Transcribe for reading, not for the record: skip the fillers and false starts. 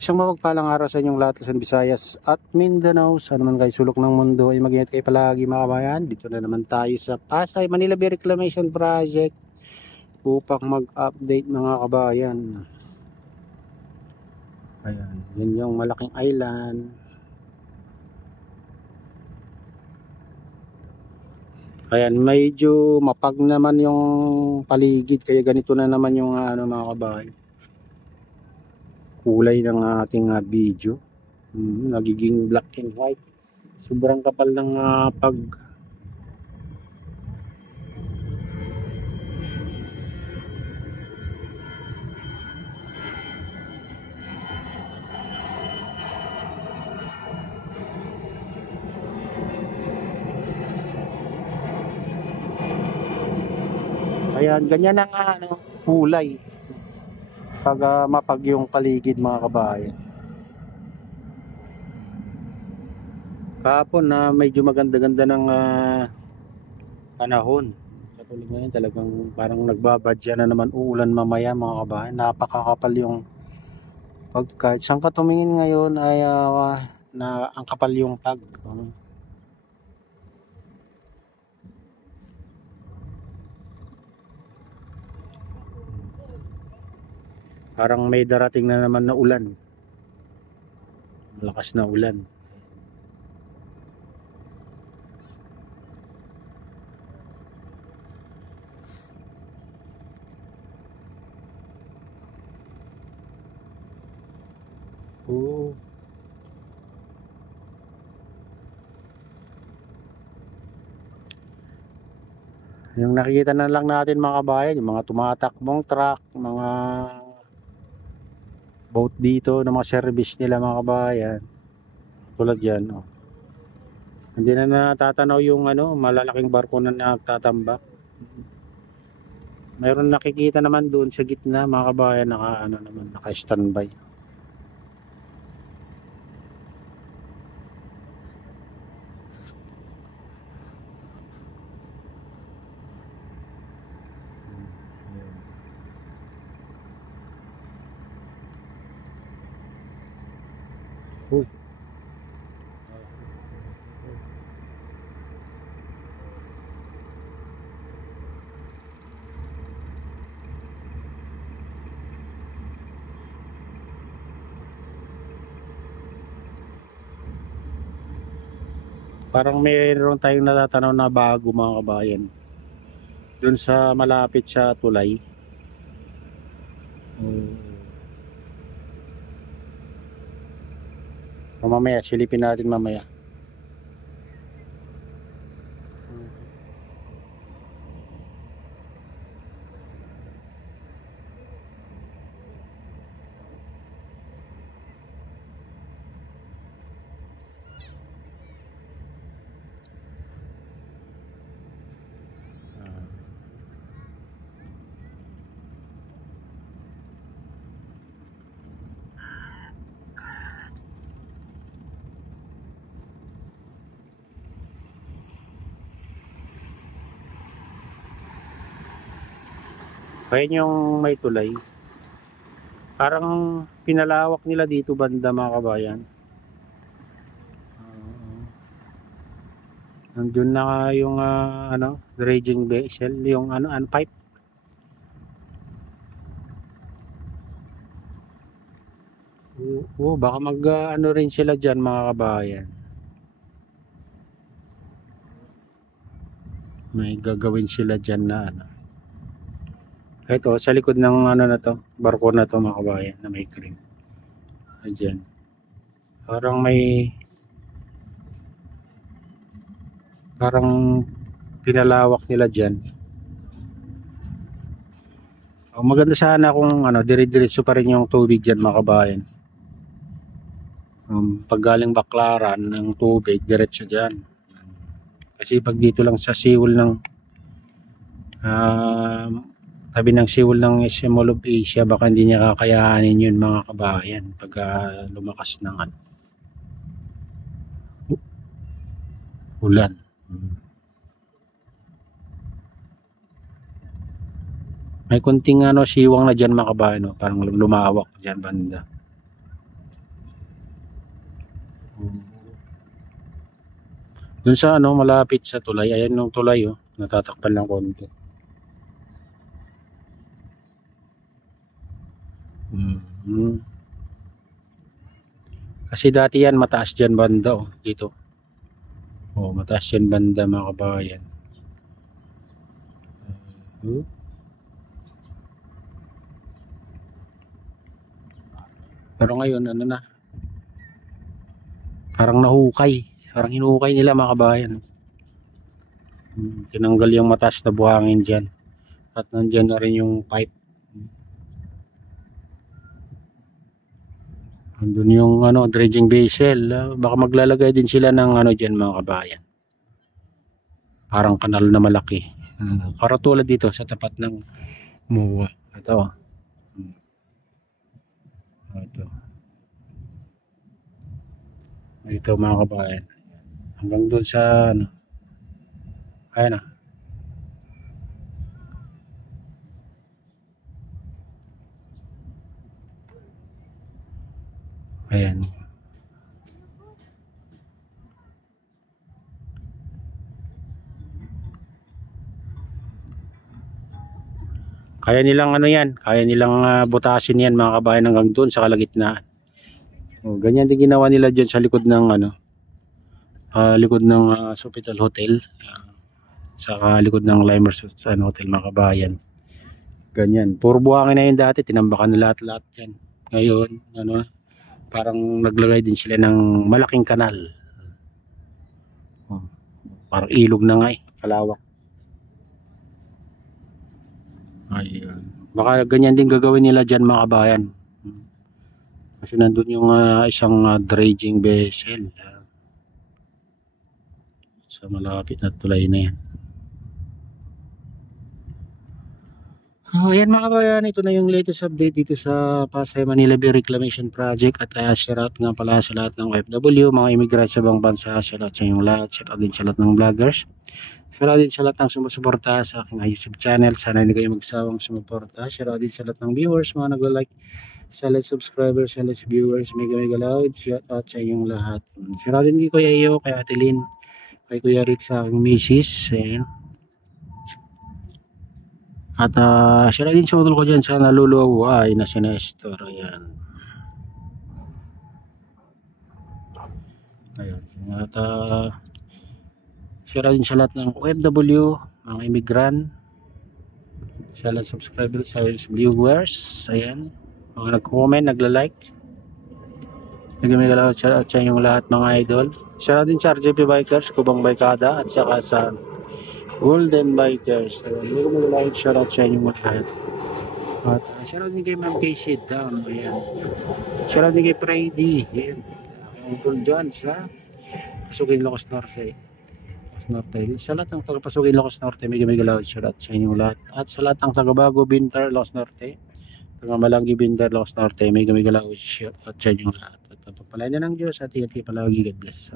Isang mapagpalang araw sa inyong lahat, Luzon, Visayas at Mindanao. Saan naman kayo sulok ng mundo ay mag-ingat kayo palagi mga kabayan. Dito na naman tayo sa Pasay Manila Bay Reclamation Project upang mag-update mga kabayan. Ayan, yun yung malaking island. Ayan, medyo mapag naman yung paligid kaya ganito na naman yung mga kabayan. Kulay ng ating video. Nagiging black and white. Sobrang kapal ng pag ayan, ganyan ang kulay pag mapag yung paligid mga kabayan. Kahapon na medyo maganda-ganda ng panahon. Katulad ngayon talagang parang nagbabadya na naman uulan mamaya mga kabayan. Napakakapal yung kahit saan ka tumingin ngayon ay na ang kapal yung pag. Parang may darating na naman na ulan. Malakas na ulan. Oh. Yung nakikita na lang natin mga kabayan, yung mga tumatakbong truck, mga boat dito na mga service nila mga kabayan. Tulad yan, oh. Hindi na natatanaw yung malalaking barko na nagtatambak. Mayroon nakikita naman doon sa gitna mga kabayan, naka-standby. Uy. Parang mayroon tayong natatanaw na bago mga kabayan. Doon sa malapit sa tulay. Mamaya silipin natin mamaya. Ayan yung may tulay. Parang pinalawak nila dito banda mga kabayan. Nandun na yung dredging vessel, yung pipe. Baka mag rin sila dyan mga kabayan. May gagawin sila dyan na ito sa likod ng na to, barko na to mga kabayan na may crane. Ayan. Parang pinalawak nila dyan. Maganda sana kung dire-diretso pa rin yung tubig dyan mga kabayan. Pag galing Baklaran ng tubig diretso dyan. Kasi pag dito lang sa siwol ng tabi ng siwol ng SM Mall of Asia, baka hindi niya kakayanin yun mga kabayan pag lumakas ng ulan. May kunting siwang na dyan mga kabayan, parang lumawak dyan banda. Dun sa ano, malapit sa tulay, ayan yung tulay oh, natatakpan lang konti. Kasi dati yan mataas dyan banda oh, dito. Oh, mataas yan banda mga kabayan. Pero ngayon ano na, parang nahukay, parang hinukay nila mga kabayan. Tinanggal yung mataas na buhangin dyan, at nandyan na rin yung pipe. Andun yung ano, dredging vessel. Baka maglalagay din sila ng ano dyan mga kabayan, parang kanal na malaki. Karatulad dito sa tapat ng MUA. Ito. Ito. Ito mga kabayan. Hanggang doon sa ano. Ayan na. Ayan. Kaya nilang ano yan, kaya nilang butasin yan mga kabayan hanggang doon sa kalagitnaan. Oh, ganyan din ginawa nila dyan sa likod ng ano, likod ng Sofitel Hotel, sa likod ng Limers Hotel mga kabayan. Ganyan, puro buhangin na yun dati, tinambakan na lahat-lahat yan. Ngayon, ano, parang naglagay din sila ng malaking kanal. Oh, parang ilog na nga kalawak. Ayun. Baka ganyan din gagawin nila dyan mga kabayan. Kasi nandun yung isang dredging vessel sa malapit na tulay na yan. Ayan mga kabayan, ito na yung latest update dito sa Pasay Manila Bay Reclamation Project. At shout out nga pala sa lahat ng OFW, mga immigrant sa ibang bansa. Shout out sa inyong lahat, shout out din sa lahat ng vloggers. Shout out din sa lahat ng sumusuporta sa aking YouTube channel. Sana hindi kayo magsawang sumuporta. Shout out din sa lahat ng viewers, mga nagla-like, sa lahat subscribers, sa lahat viewers. Mega loud, shout out sa inyong lahat. Shout out din kay Kuya Iyo, kay Ate Lynn, kay Kuya Rick, sa aking misis. Ayan. At shout out din sa utol ko dyan sa naluluway na si Nestor. Ayan. Ayan. At shout out din sa lahat ng OFW, mga immigrant, sa lahat subscribers, sa viewers. Ayan. Mga nag-comment, nagla-like. Nagmigalaw sa inyong lahat mga idol. Shout out din sa RJP Bikers, Kubang Baykada, at saka sa Golden Bikers. Nagmigalaw, shout out sa inyong lahat. At shout out din kay Ma'am Casey Down. Ayan. Shout out din kay Freddy. Ayan. Uncle John sa Pasugin Locos Norte. Sa lahat ng taga Pasugin Locos Norte, may galaw, shout out sa inyong lahat. At sa lahat ng taga Bago Binter Locos Norte, taga Malanggi Binter Locos Norte, may galaw, shout out sa inyong lahat. At pagpalain na ng Diyos at higit palagi, God bless.